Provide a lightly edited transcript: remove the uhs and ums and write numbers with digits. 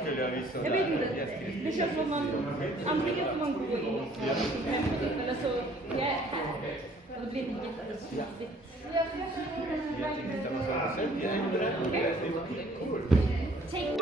skulle jag visa. Jag vet inte, det känns som man antingen får man gå in och eller så är här. Och då blir det jättesvårt. Jag tänkte man sa, sen jag är inte rätt. Det är cool. Take